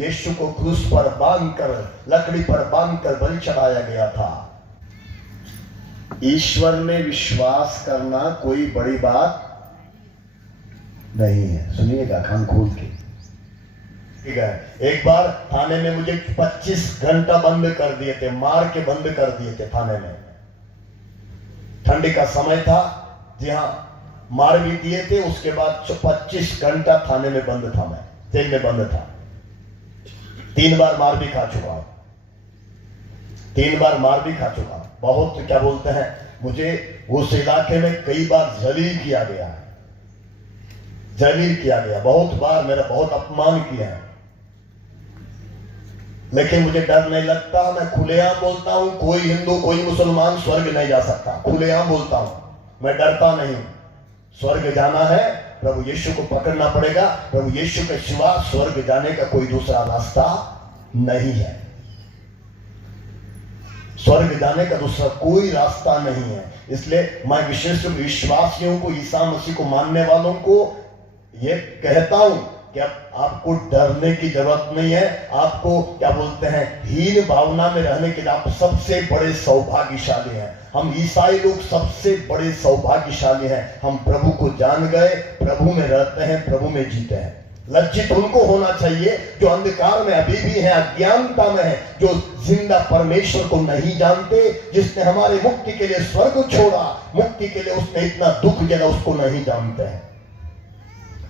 यीशु को क्रूस पर बांधकर, लकड़ी पर बांधकर बलि चढ़ाया गया था। ईश्वर में विश्वास करना कोई बड़ी बात नहीं है। सुनिएगा कान खोल के, ठीक है। एक बार थाने में मुझे 25 घंटा बंद कर दिए थे, मार के बंद कर दिए थे थाने में। ठंडी का समय था, जी हाँ, मार भी दिए थे। उसके बाद 25 घंटा थाने में बंद था, मैं जेल में बंद था। 3 बार मार भी खा चुका हूं, 3 बार मार भी खा चुका हूं। बहुत क्या बोलते हैं, मुझे उस इलाके में कई बार जलील किया गया, जलील किया गया। बहुत बार मेरा बहुत अपमान किया है, लेकिन मुझे डर नहीं लगता। मैं खुलेआम बोलता हूं, कोई हिंदू कोई मुसलमान स्वर्ग नहीं जा सकता। खुलेआम बोलता हूं, मैं डरता नहीं। स्वर्ग जाना है, प्रभु यीशु को पकड़ना पड़ेगा। प्रभु यीशु के सिवा स्वर्ग जाने का कोई दूसरा रास्ता नहीं है। स्वर्ग जाने का दूसरा कोई रास्ता नहीं है। इसलिए मैं विशेष रूप विश्वासियों को, ईसा मसीह को मानने वालों को ये कहता हूं कि आपको डरने की जरूरत नहीं है। आपको क्या बोलते हैं, हीन भावना में रहने के लिए आप सबसे बड़े सौभाग्यशाली हैं। हम ईसाई लोग सबसे बड़े सौभाग्यशाली हैं। हम प्रभु को जान गए, प्रभु में रहते हैं, प्रभु में जीते हैं। लज्जित उनको होना चाहिए जो अंधकार में अभी भी है, अज्ञानता में है, जो जिंदा परमेश्वर को नहीं जानते, जिसने हमारे मुक्ति के लिए स्वर्ग छोड़ा, मुक्ति के लिए उसने इतना दुख झेला, उसको नहीं जानते हैं।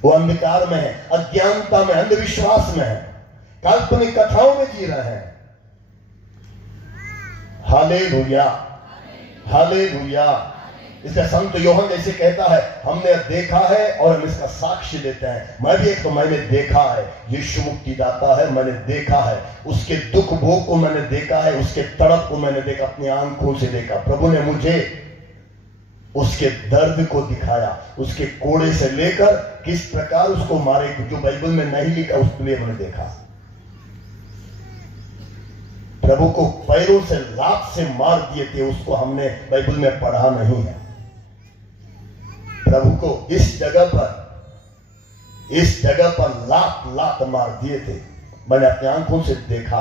वो अंधकार में है, अज्ञानता में, अंधविश्वास में है, काल्पनिक कथाओं में जी रहे हैं। Hallelujah, hallelujah. इसलिए संत यूहन्ना जैसे कहता है, हमने देखा है और हम इसका साक्ष्य देते हैं। मैं भी एक तो मैंने देखा है, यीशु मुक्तिदाता है, मैंने देखा है, उसके दुख भोग को मैंने देखा है, उसके तड़प को मैंने देखा, अपनी आंखों से देखा। प्रभु ने मुझे उसके दर्द को दिखाया, उसके कोड़े से लेकर किस प्रकार उसको मारे, जो बाइबल में नहीं लिखा उसके लिए मैंने देखा। प्रभु को पैरों से लात से मार दिए थे, उसको हमने बाइबल में पढ़ा नहीं है। प्रभु को इस जगह पर लात मार दिए थे, मैंने अपनी आंखों से देखा।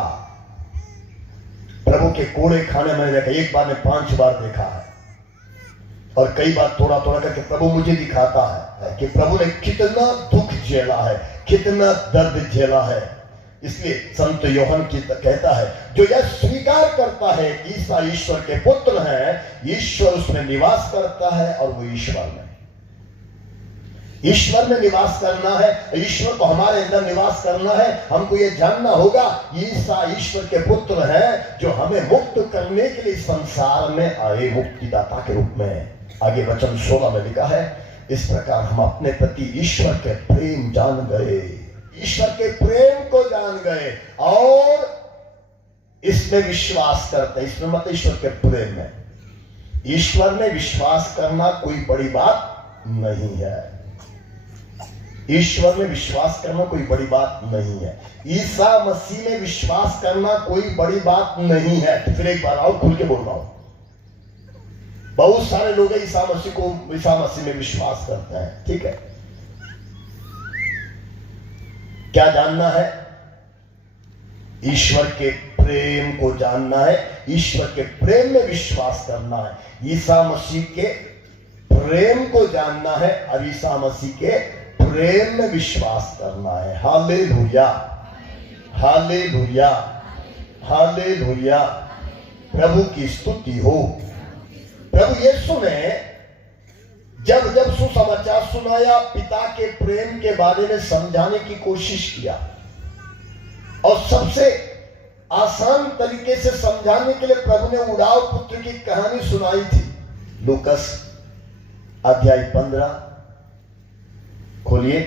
प्रभु के कोड़े खाने मैंने देखा, एक बार में 5 बार देखा है, और कई बार थोड़ा थोड़ा करके प्रभु मुझे दिखाता है कि प्रभु ने कितना दुख झेला है, कितना दर्द झेला है। इसलिए संत यूहन्ना कहता है, जो यह स्वीकार करता है कि ईसा ईश्वर के पुत्र हैं, ईश्वर उसमें निवास करता है और वो ईश्वर में निवास करना है। ईश्वर को हमारे अंदर निवास करना है। हमको ये जानना होगा, ईसा ईश्वर के पुत्र हैं जो हमें मुक्त करने के लिए संसार में आए, मुक्तिदाता के रूप में। आगे वचन 16 में लिखा है, इस प्रकार हम अपने प्रति ईश्वर के प्रेम जान गए, ईश्वर के प्रेम को जान गए और इसमें विश्वास करते। इसमें मत ईश्वर के प्रेम में, ईश्वर में विश्वास करना कोई बड़ी बात नहीं है। ईश्वर में विश्वास करना कोई बड़ी बात नहीं है। ईसा मसीह में विश्वास करना कोई बड़ी बात नहीं है। तो फिर एक बार और खुल के बोल रहा हूं, बहुत सारे लोग ईसा मसीह में विश्वास करते हैं, ठीक है। क्या जानना है? ईश्वर के प्रेम को जानना है, ईश्वर के प्रेम में विश्वास करना है, ईसा मसीह के प्रेम को जानना है और ईसा मसीह के प्रेम में विश्वास करना है। Hallelujah, hallelujah, hallelujah. प्रभु की स्तुति हो। प्रभु यीशु ने जब जब सुसमाचार सुनाया, पिता के प्रेम के बारे में समझाने की कोशिश किया, और सबसे आसान तरीके से समझाने के लिए प्रभु ने उड़ाव पुत्र की कहानी सुनाई थी। लूकस अध्याय 15 खोलिए,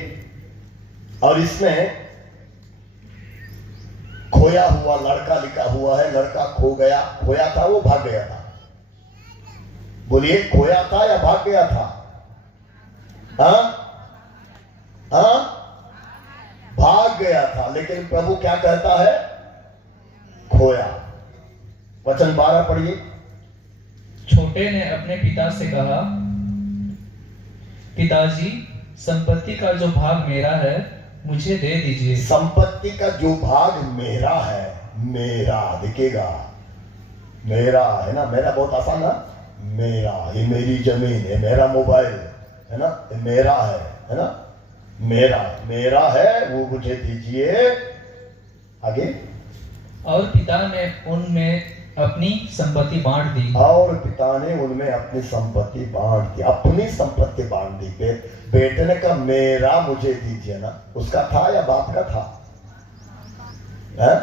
और इसमें खोया हुआ लड़का लिखा हुआ है। लड़का खो गया, खोया था, वो भाग गया था। बोलिए, खोया था या भाग गया था? भाग गया था। लेकिन प्रभु क्या कहता है? खोया। वचन 12 पढ़िए। छोटे ने अपने पिता से कहा, पिताजी, संपत्ति का जो भाग मेरा है मुझे दे दीजिए। संपत्ति का जो भाग मेरा है, मेरा दिखेगा, मेरा है ना, मेरा बहुत आसान है, मेरा, ये मेरी जमीन है, मेरा मोबाइल है ना, ये मेरा है ना, मेरा है, वो मुझे दीजिए। आगे, और पिता ने उनमें अपनी संपत्ति बांट दी। और पिता ने उनमें अपनी संपत्ति बांट दी, अपनी संपत्ति बांट दी। बेटे ने कहा मेरा मुझे दीजिए ना, उसका था या बाप का था? है?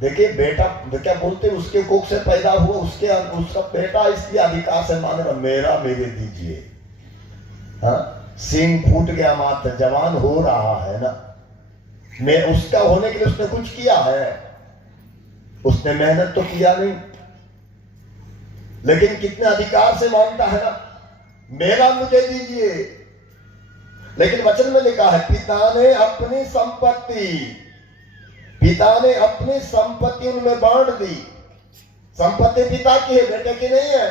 देखिए बेटा क्या बोलते, उसके कोख से पैदा हुआ, उसका बेटा, इसलिए अधिकार से माने ना, मेरा मेरे दीजिए। हाँ, सींग फूट गया मात्र, जवान हो रहा है ना, मैं उसका होने के लिए उसने कुछ किया है, उसने मेहनत तो किया नहीं, लेकिन कितने अधिकार से मांगता है ना, मेरा मुझे दीजिए। लेकिन वचन में लिखा है पिता ने अपनी संपत्ति उनमें बांट दी। संपत्ति पिता की है, बेटे की नहीं है,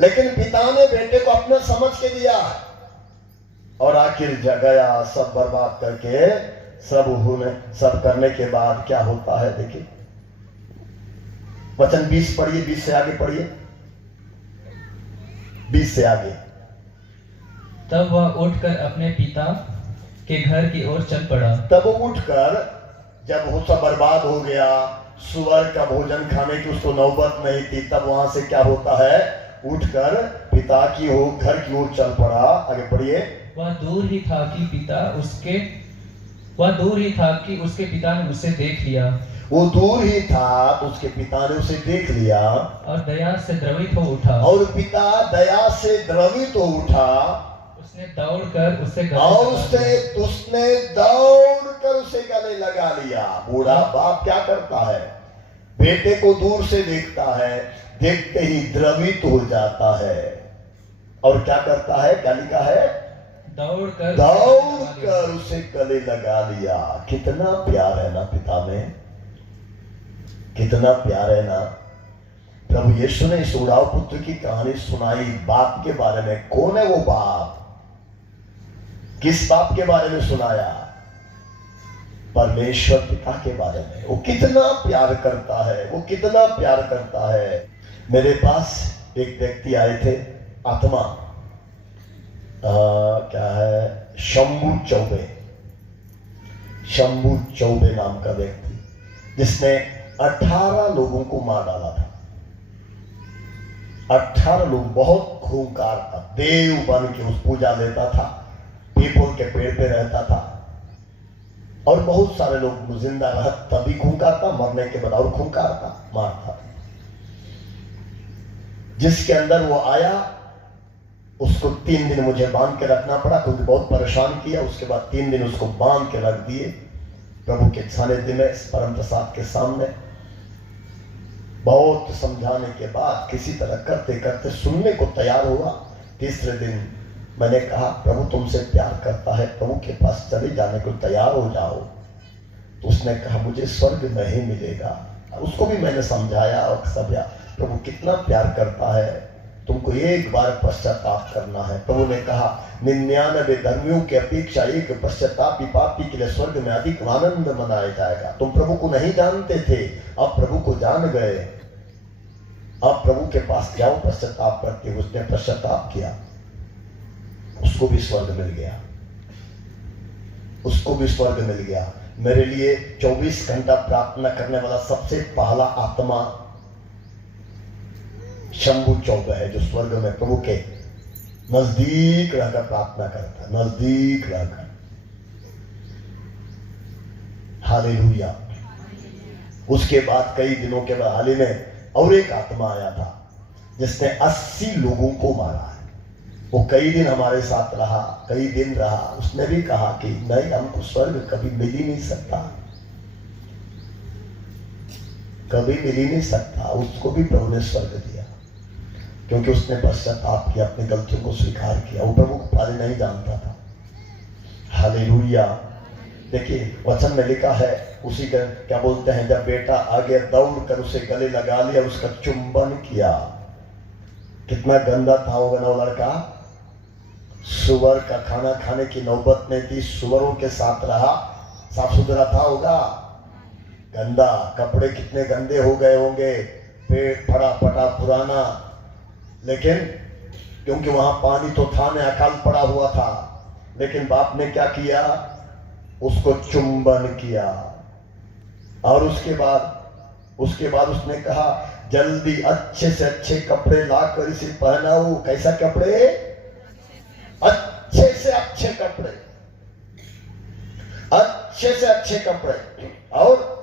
लेकिन पिता ने बेटे को अपना समझ के दिया, और आखिर गया सब बर्बाद करके। सब करने के बाद क्या होता है देखिए, वचन 20 पढ़िए, 20 से आगे पढ़िए, 20 से आगे। तब वह उठकर अपने पिता के घर की ओर चल पड़ा। तब वो उठकर, जब वो सब बर्बाद हो गया, सुअर का भोजन खाने की उसको नौबत नहीं थी, तब वहां से क्या होता है, उठकर पिता की घर की ओर चल पड़ा। आगे पढ़िए। वह दूर ही था कि उसके पिता ने उसे देख लिया। वो दूर ही था, उसके पिता ने उसे देख लिया, और दया से द्रवित हो उठा। और पिता दया से द्रवित हो उठा, उसने दौड़कर उसे गले लगा लिया। बूढ़ा बाप क्या करता है, बेटे को दूर से देखता है, देखते ही द्रवित हो जाता है, और क्या करता है, क्या लिखा है, दौड़कर उसे गले लगा लिया। कितना प्यार है ना पिता में, कितना प्यार है ना। प्रभु यीशु ने इस उड़ाव पुत्र की कहानी सुनाई बाप के बारे में। कौन है वो बाप? किस बाप के बारे में सुनाया? परमेश्वर पिता के बारे में। वो कितना प्यार करता है, वो कितना प्यार करता है। मेरे पास एक व्यक्ति आए थे, आत्मा क्या है, शंभू चौबे नाम का व्यक्ति, जिसने 18 लोगों को मार डाला था। 18 लोग, बहुत खूंखार था, देव बन के उस पूजा लेता था, पीपल के पेड़ पे रहता था, और बहुत सारे लोग जिंदा रहा तभी खूंखार था, मरने के बाद और खूंखार था, मारता था। जिसके अंदर वो आया, उसको 3 दिन मुझे बांध के रखना पड़ा, क्योंकि बहुत परेशान किया। उसके बाद 3 दिन उसको बांध के रख दिए प्रभु के सानिध्य में, परम प्रसाद के सामने। बहुत समझाने के बाद किसी तरह करते करते सुनने को तैयार हुआ। तीसरे दिन मैंने कहा, प्रभु तुमसे प्यार करता है, प्रभु के पास चले जाने को तैयार हो जाओ। तो उसने कहा, मुझे स्वर्ग नहीं मिलेगा। उसको भी मैंने समझाया और समझा, प्रभु कितना प्यार करता है, तुमको एक बार पश्चाताप करना है। प्रभु ने कहा, 99 धर्मियों की अपेक्षा एक पश्चातापी पापी के लिए स्वर्ग में अधिक आनंद मनाया जाएगा। तुम प्रभु को नहीं जानते थे, अब प्रभु को जान गए, अब प्रभु के पास जाओ पश्चाताप करके। उसने पश्चाताप किया, उसको भी स्वर्ग मिल गया, उसको भी स्वर्ग मिल गया। मेरे लिए 24 घंटा प्रार्थना करने वाला सबसे पहला आत्मा शंभू चौबे है, जो स्वर्ग में प्रभु के नजदीक रहकर प्रार्थना करता है, नजदीक रहकर। हालेलुया। उसके बाद कई दिनों के बाद हाल ही में और एक आत्मा आया था, जिसने 80 लोगों को मारा है। वो कई दिन हमारे साथ रहा, कई दिन रहा। उसने भी कहा कि नहीं, हमको स्वर्ग कभी मिल ही नहीं सकता, कभी मिल ही नहीं सकता। उसको भी प्रभु ने स्वर्ग दिया, क्योंकि उसने पश्चाताप किया, अपनी गलतियों को स्वीकार किया। वो प्रभु को पहले नहीं जानता था। हालेलुया। देखिए वचन में लिखा है, उसी का क्या बोलते हैं, जब बेटा आगे दौड़ कर उसे गले लगा लिया, उसका चुंबन किया। कितना गंदा था वो लड़का, सुअर का खाना खाने की नौबत नहीं थी, सुअरों के साथ रहा, साफ सुथरा था होगा, गंदा, कपड़े कितने गंदे हो गए होंगे, पेट फटा फटा पुराना, लेकिन क्योंकि वहां पानी तो था नहीं, अकाल पड़ा हुआ था, लेकिन बाप ने क्या किया, उसको चुंबन किया और उसके बाद उसने कहा जल्दी अच्छे से अच्छे कपड़े लाकर इसे पहनाओ। कैसा कपड़े? अच्छे से अच्छे कपड़े, अच्छे से अच्छे कपड़े, और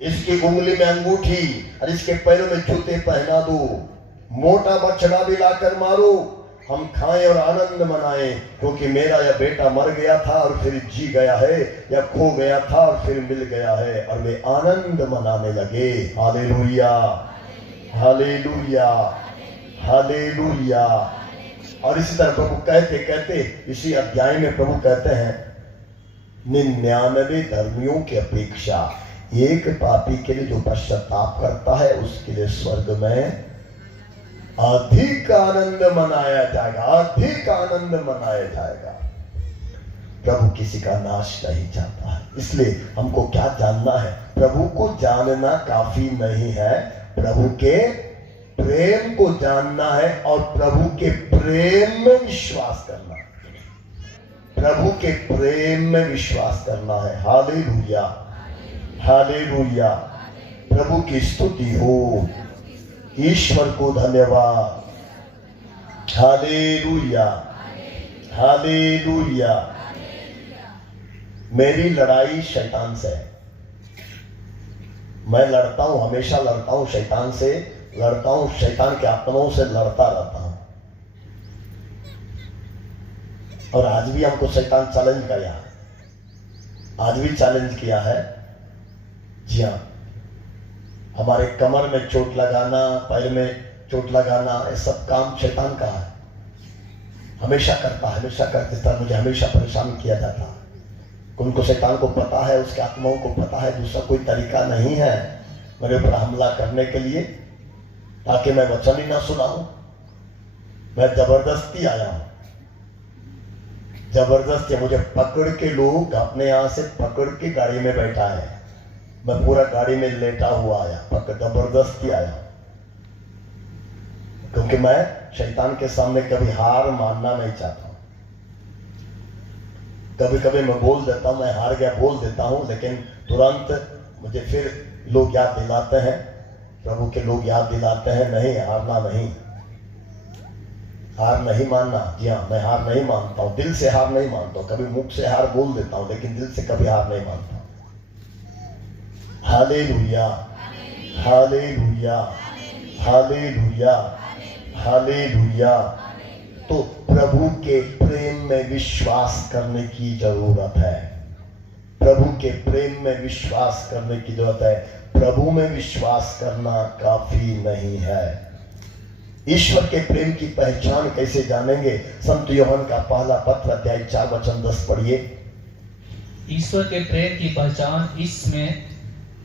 इसकी उंगली में अंगूठी और इसके पैरों में जूते पहना दो, मोटा बछड़ा भी लाकर मारो, हम खाएं और आनंद मनाएं, क्योंकि मेरा यह बेटा मर गया था और फिर जी गया है, या खो गया था और फिर मिल गया है। और वे आनंद मनाने लगे। Hallelujah, hallelujah, hallelujah. और इसी तरह प्रभु कहते कहते इसी अध्याय में प्रभु कहते हैं 99 धर्मियों की अपेक्षा एक पापी के लिए जो पश्चाताप करता है उसके लिए स्वर्ग में अधिक आनंद मनाया जाएगा, अधिक आनंद मनाया जाएगा। प्रभु किसी का नाश नहीं चाहता है, इसलिए हमको क्या जानना है? प्रभु को जानना काफी नहीं है, प्रभु के प्रेम को जानना है और प्रभु के प्रेम में विश्वास करना है, प्रभु के प्रेम में विश्वास करना है। Hallelujah, hallelujah. प्रभु की स्तुति हो, ईश्वर को धन्यवाद। Hallelujah, hallelujah. मेरी लड़ाई शैतान से है, मैं लड़ता हूं, हमेशा लड़ता हूं शैतान से, लड़ता हूं शैतान के आत्माओं से, लड़ता रहता हूं। और आज भी हमको शैतान चैलेंज किया है, आज भी चैलेंज किया है। जी हाँ, हमारे कमर में चोट लगाना, पैर में चोट लगाना, ये सब काम शैतान का है, हमेशा करता, हमेशा करते था, मुझे हमेशा परेशान किया जाता। उनको शैतान को पता है, उसके आत्माओं को पता है, दूसरा कोई तरीका नहीं है मेरे ऊपर हमला करने के लिए, ताकि मैं वचन ही ना सुनाऊं। मैं जबरदस्ती आया हूं, जबरदस्ती मुझे पकड़ के लोग अपने यहां से पकड़ के गाड़ी में बैठा है, मैं पूरा गाड़ी में लेटा हुआ आया, पकड़ जबरदस्ती आया, क्योंकि मैं शैतान के सामने कभी हार मानना नहीं चाहता। कभी कभी मैं बोल देता हूं, मैं हार गया बोल देता हूं, लेकिन तुरंत मुझे फिर लोग याद दिलाते हैं, प्रभु के लोग याद दिलाते हैं, नहीं हारना नहीं, हार नहीं मानना। जी हाँ, मैं हार नहीं मानता हूं, दिल से हार नहीं मानता हूं, कभी मुख से हार बोल देता हूं, लेकिन दिल से कभी हार नहीं मानता। Hallelujah, hallelujah, hallelujah, hallelujah. तो प्रभु के प्रेम में विश्वास करने की जरूरत है, प्रभु के प्रेम में विश्वास करने की जरूरत है, प्रभु में विश्वास करना काफी नहीं है। ईश्वर के प्रेम की पहचान कैसे जानेंगे? संत यूहन्ना का पहला पत्र अध्याय 4 वचन 10 पढ़िए। ईश्वर के प्रेम की पहचान इसमें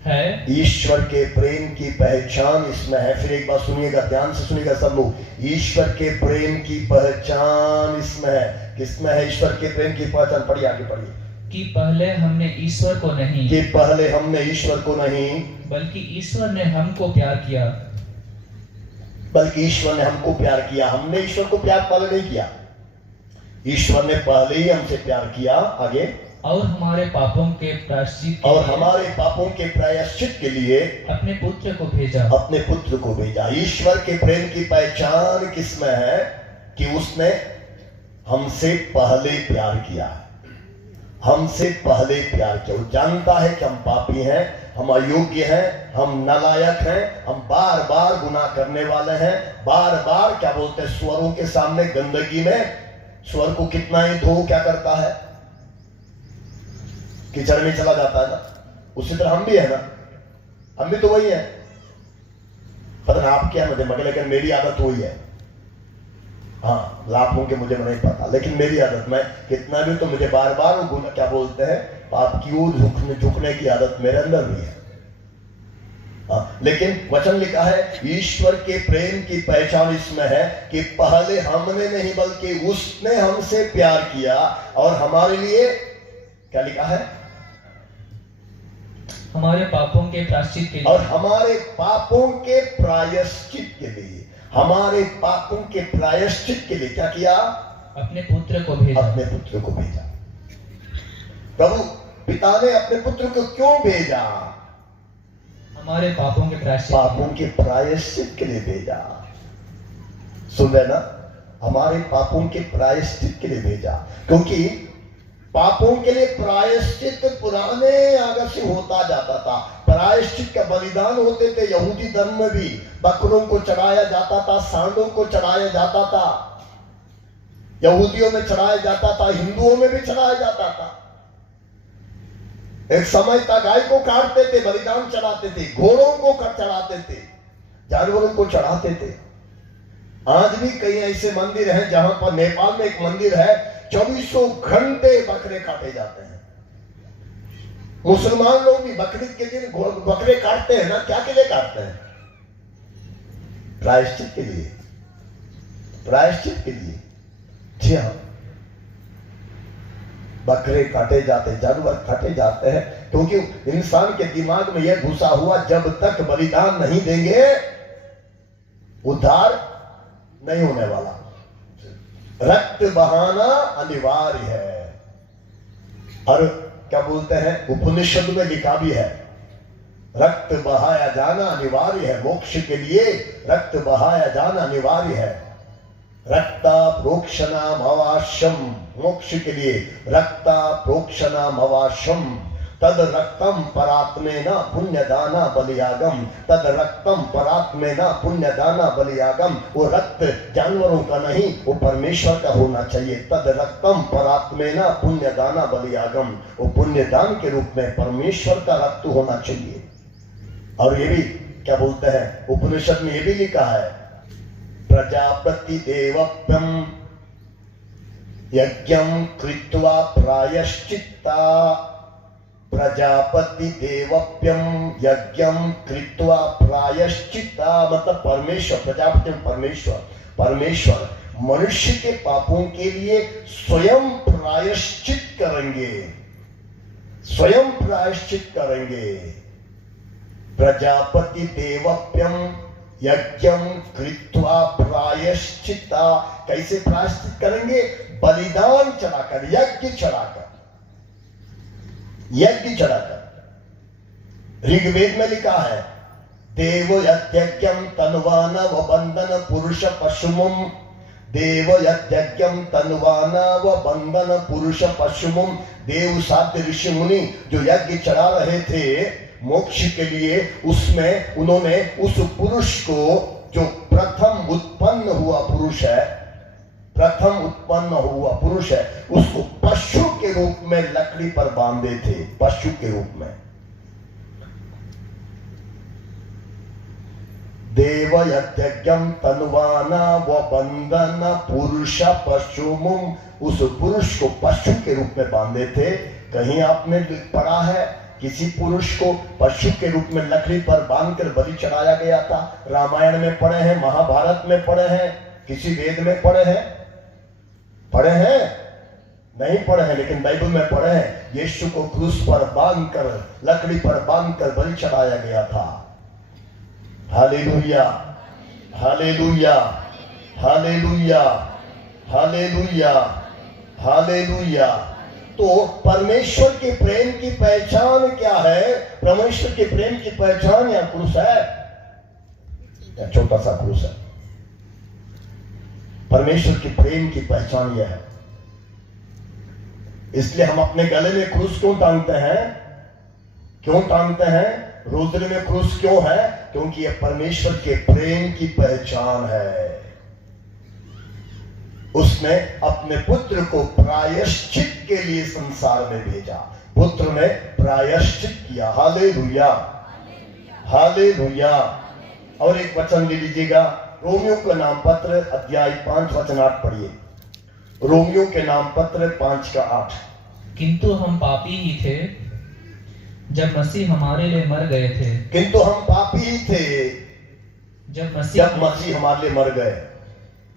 है, ईश्वर के प्रेम की पहचान इसमें है। फिर एक बार सुनिएगा, ध्यान से सुनिएगा सब लोग, ईश्वर के प्रेम की पहचान इसमें है। किसमें है ईश्वर के प्रेम की पहचान? पढ़िए, आगे पढ़िए। कि पहले हमने ईश्वर को नहीं, कि पहले हमने ईश्वर को नहीं, बल्कि ईश्वर ने हमको प्यार किया, बल्कि ईश्वर ने हमको प्यार किया। हमने ईश्वर को प्यार पहले नहीं किया, ईश्वर ने पहले ही हमसे प्यार किया। आगे, और हमारे पापों के प्रायश्चित के और लिए हमारे पापों के प्रायश्चित के लिए अपने पुत्र को भेजा, अपने पुत्र को भेजा। ईश्वर के प्रेम की पहचान किसमें है? कि उसने हमसे पहले प्यार किया, हमसे पहले प्यार किया। वो जानता है कि हम पापी हैं, हम अयोग्य हैं, हम नालायक हैं, हम बार बार गुनाह करने वाले हैं, बार बार क्या बोलते हैं, स्वरों के सामने गंदगी में स्वर को कितना ही धो क्या करता है, कीचड़ में चला जाता है ना। उसी तरह हम भी है ना, हम भी तो वही है। पता नहीं आप क्या मुझे मगर, लेकिन मेरी आदत वही है। हाँ, लाभ होंगे मुझे नहीं पता, लेकिन मेरी आदत, मैं कितना भी तो मुझे बार बार वो क्या बोलते हैं, पाप की ओर झुकने की आदत मेरे अंदर भी है। लेकिन वचन लिखा है ईश्वर के प्रेम की पहचान इसमें है कि पहले हमने नहीं बल्कि उसने हमसे प्यार किया और हमारे लिए क्या लिखा है, हमारे पापों के प्रायश्चित के लिए, और हमारे पापों के प्रायश्चित के लिए, हमारे पापों के प्रायश्चित के लिए क्या किया, अपने पुत्र को भेजा। अपने पुत्र को भेजा। प्रभु पिता ने अपने पुत्र को क्यों भेजा, हमारे पापों के प्रायश्चित, पापों के प्रायश्चित के लिए भेजा। सुन रहे ना, हमारे पापों के प्रायश्चित के लिए भेजा, क्योंकि पापों के लिए प्रायश्चित पुराने आगे से होता जाता था। प्रायश्चित का बलिदान होते थे यहूदी धर्म में भी, बकरों को चढ़ाया जाता था, सांडों को चढ़ाया जाता था, यहूदियों में चढ़ाया जाता था, हिंदुओं में भी चढ़ाया जाता था। एक समय तक गाय को काटते थे, बलिदान चढ़ाते थे, घोड़ों को चढ़ाते थे, जानवरों को चढ़ाते थे। आज भी कई ऐसे मंदिर हैं जहां पर, नेपाल में एक मंदिर है, 24 घंटे बकरे काटे जाते हैं। मुसलमान लोग भी बकरीद के दिन बकरे काटते हैं ना, क्या के लिए काटते हैं, प्रायश्चित के लिए, प्रायश्चित के लिए। जी हाँ, बकरे काटे जाते, जानवर काटे जाते हैं, क्योंकि इंसान के दिमाग में यह घुसा हुआ जब तक बलिदान नहीं देंगे उद्धार नहीं होने वाला। रक्त बहाना अनिवार्य है। और क्या बोलते हैं, उपनिषद में लिखा भी है, रक्त बहाया जाना अनिवार्य है। मोक्ष के लिए रक्त बहाया जाना अनिवार्य है। रक्ता प्रोक्षणाम अवश्यम, मोक्ष के लिए रक्ता प्रोक्षणाम अवश्यम, तद रक्तम परात्मेन पुण्यदाना बलियागम, तद रक्तम परात्मेन पुण्यदाना बलियागम। वो रक्त जानवरों का नहीं, वो परमेश्वर का होना चाहिए। तद रक्तम परात्मेन पुण्यदाना बलियागम, वो पुण्यदान के रूप में परमेश्वर का रक्त होना चाहिए। और ये भी क्या बोलते हैं, उपनिषद में ये भी लिखा है, प्रजापति देवप्यम यज्ञम कृत्वा प्रायश्चित्ता, प्रजापति देवप्यम यज्ञम कृत्वा प्रायश्चित्ता, मतलब परमेश्वर, प्रजापति परमेश्वर, परमेश्वर मनुष्य के पापों के लिए स्वयं प्रायश्चित करेंगे, स्वयं प्रायश्चित करेंगे। प्रजापति देवप्यम यज्ञम कृत्वा प्रायश्चित्ता, कैसे प्रायश्चित करेंगे, बलिदान चढ़ाकर, यज्ञ चढ़ाकर, यज्ञ चढ़ाकर। ऋग्वेद में लिखा है, देव यज्ञम तन्वाना व बंधन पुरुष पशुमुम, देव यज्ञम तन्वाना व बंधन पुरुष पशुमुम। देव साध्य ऋषि मुनि जो यज्ञ चढ़ा रहे थे मोक्ष के लिए, उसमें उन्होंने उस पुरुष को, जो प्रथम उत्पन्न हुआ पुरुष है, प्रथम उत्पन्न हुआ पुरुष है, उसको पशु के रूप में लकड़ी पर बांधे थे, पशु के रूप में। देव यज्ञम तन्वाना व बंधन पुरुष पशुमुम, उस पुरुष को पशु के रूप में बांधे थे। कहीं आपने पढ़ा है किसी पुरुष को पशु के रूप में लकड़ी पर बांधकर बलि चढ़ाया गया था? रामायण में पढ़े हैं, महाभारत में पढ़े हैं, किसी वेद में पढ़े हैं? पढ़े हैं? नहीं पढ़े हैं, लेकिन बाइबल में पढ़े हैं। यीशु को क्रूस पर बांधकर, लकड़ी पर बांधकर बलि चढ़ाया गया था। Hallelujah, hallelujah, hallelujah, hallelujah, hallelujah. तो परमेश्वर के प्रेम की पहचान क्या है? परमेश्वर के प्रेम की पहचान या क्रूस है, या छोटा सा क्रूस है। परमेश्वर के प्रेम की पहचान यह है। इसलिए हम अपने गले में क्रूस क्यों टांगते हैं? क्यों टांगते हैं? रोजरी में क्रूस क्यों है? क्योंकि यह परमेश्वर के प्रेम की पहचान है। उसने अपने पुत्र को प्रायश्चित के लिए संसार में भेजा, पुत्र ने प्रायश्चित किया। Hallelujah, hallelujah. और एक वचन ले लीजिएगा, रोमियो का नाम पत्र अध्याय 5 वचन 8 पढ़िए। रोमियो के नाम पत्र 5 का 8। किंतु हम पापी ही थे, जब मसीह हमारे लिए मर गए थे, किंतु हम पापी ही थे जब जब मसीह हमारे लिए मर गए।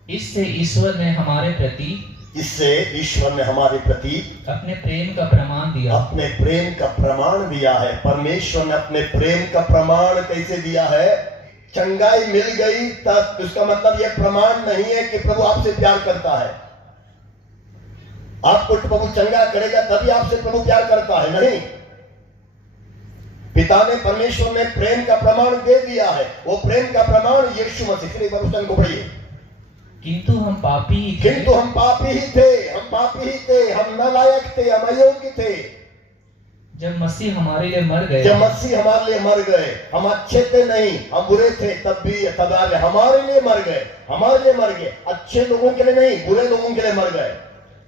इससे ईश्वर ने हमारे प्रति इससे ईश्वर ने हमारे प्रति अपने प्रेम का प्रमाण दिया। अपने प्रेम का प्रमाण दिया है। परमेश्वर ने अपने प्रेम का प्रमाण कैसे दिया है? चंगाई मिल गई तब, उसका मतलब यह प्रमाण नहीं है कि प्रभु आपसे प्यार करता है। आपको प्रभु चंगा करेगा तभी आपसे प्रभु प्यार करता है, नहीं। पिता ने, परमेश्वर ने प्रेम का प्रमाण दे दिया है। वो प्रेम का प्रमाण यीशु मसीह के वचन को पढ़िए। किंतु हम पापी ही थे, किंतु हम पापी ही थे, हम पापी ही थे, हम नालायक थे, हम अयोग्य थे। जब मसीह हमारे लिए मर गए, जब मसीह हमारे लिए मर गए, हम अच्छे थे नहीं, हम बुरे थे, तब भी हमारे लिए मर गए, हमारे लिए मर गए। अच्छे लोगों के लिए नहीं, बुरे लोगों के लिए मर गए।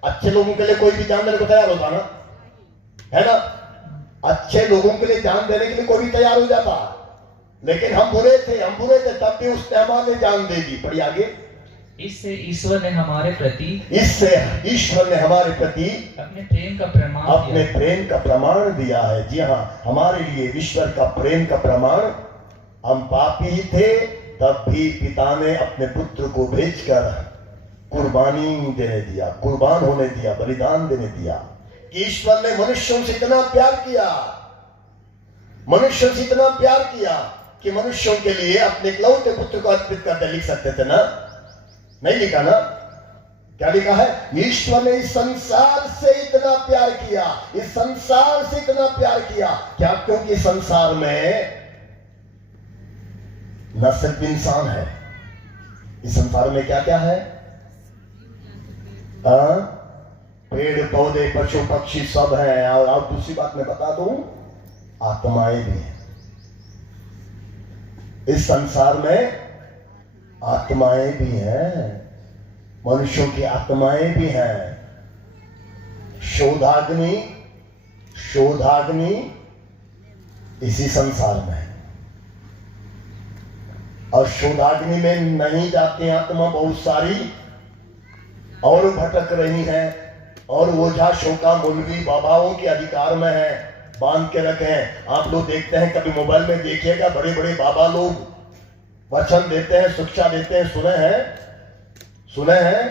अच्छे लोगों के लिए कोई भी जान देने को तैयार होता ना, है ना? अच्छे लोगों के लिए जान देने के लिए कोई भी तैयार हो जाता, लेकिन हम बुरे थे, तब भी उसने हमारे लिए जान दे दी। पढ़िए आगे। इससे ईश्वर ने हमारे प्रति अपने प्रेम का प्रमाण दिया है। जी हाँ, हमारे लिए ईश्वर का प्रेम का प्रमाण। हम पापी ही थे तब भी पिता ने अपने पुत्र को भेजकर कुर्बानी देने दिया, कुर्बान होने दिया, बलिदान देने दिया। ईश्वर ने मनुष्यों से इतना प्यार किया कि मनुष्यों के लिए अपने इकलौते पुत्र को अर्पित कर दे। लिख सकते थे ना? नहीं लिखा ना? क्या लिखा है? ईश्वर ने इस संसार से इतना प्यार किया, क्या? क्योंकि संसार में न सिर्फ इंसान है, इस संसार में क्या क्या है? पेड़ पौधे, पशु पक्षी सब हैं। और दूसरी बात मैं बता दूं, आत्माएं भी हैं। इस संसार में आत्माएं भी हैं, मनुष्यों की आत्माएं भी हैं। शोधाग्नि इसी संसार में है। और शोधाग्नि में नहीं जाती आत्मा बहुत सारी और भटक रही हैं, और ओझा शोका मौलवी बाबाओं के अधिकार में है, बांध के रखे हैं। आप लोग देखते हैं, कभी मोबाइल में देखिएगा, बड़े बड़े बाबा लोग वचन देते हैं, शिक्षा देते हैं। सुने हैं?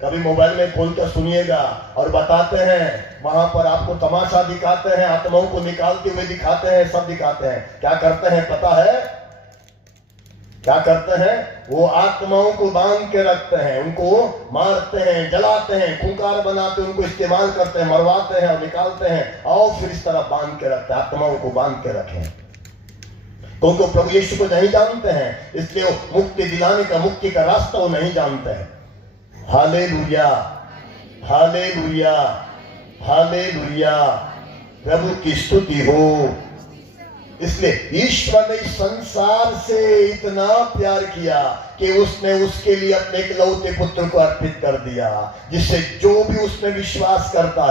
कभी मोबाइल में खोलकर सुनिएगा, और बताते हैं, वहां पर आपको तमाशा दिखाते हैं, आत्माओं को निकालते हुए दिखाते हैं, सब दिखाते हैं। क्या करते हैं पता है? क्या करते हैं? वो आत्माओं को बांध के रखते हैं, उनको मारते हैं, जलाते हैं, खूंखार बनाते हैं, उनको इस्तेमाल करते हैं, मरवाते हैं और निकालते हैं, और फिर इस तरह बांध के रखते हैं। आत्माओं को बांध के रखें, क्योंकि प्रभु यीशु को नहीं जानते हैं, इसलिए वो मुक्ति दिलाने का, मुक्ति का रास्ता वो नहीं जानते हैं। हालेलुया, हालेलुया, हालेलुया, प्रभु की स्तुति हो। इसलिए ईश्वर ने इस संसार से इतना प्यार किया कि उसने उसके लिए अपने इकलौते पुत्र को अर्पित कर दिया, जिससे जो भी उसमें विश्वास करता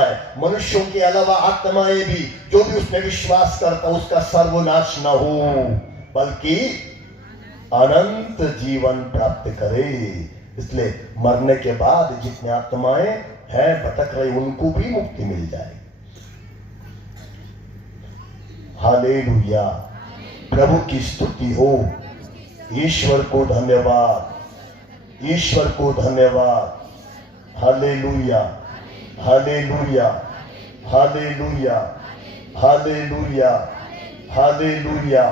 है, मनुष्यों के अलावा आत्माएं भी, जो भी उसमें विश्वास करता है, उसका सर्वनाश न हो, बल्कि अनंत जीवन प्राप्त करे। इसलिए मरने के बाद जितने आत्माएं हैं भटक रही, उनको भी मुक्ति मिल जाएगी। हालेलुया, प्रभु की स्तुति हो। ईश्वर को धन्यवाद, ईश्वर को धन्यवाद। Hallelujah, hallelujah, hallelujah, hallelujah, hallelujah.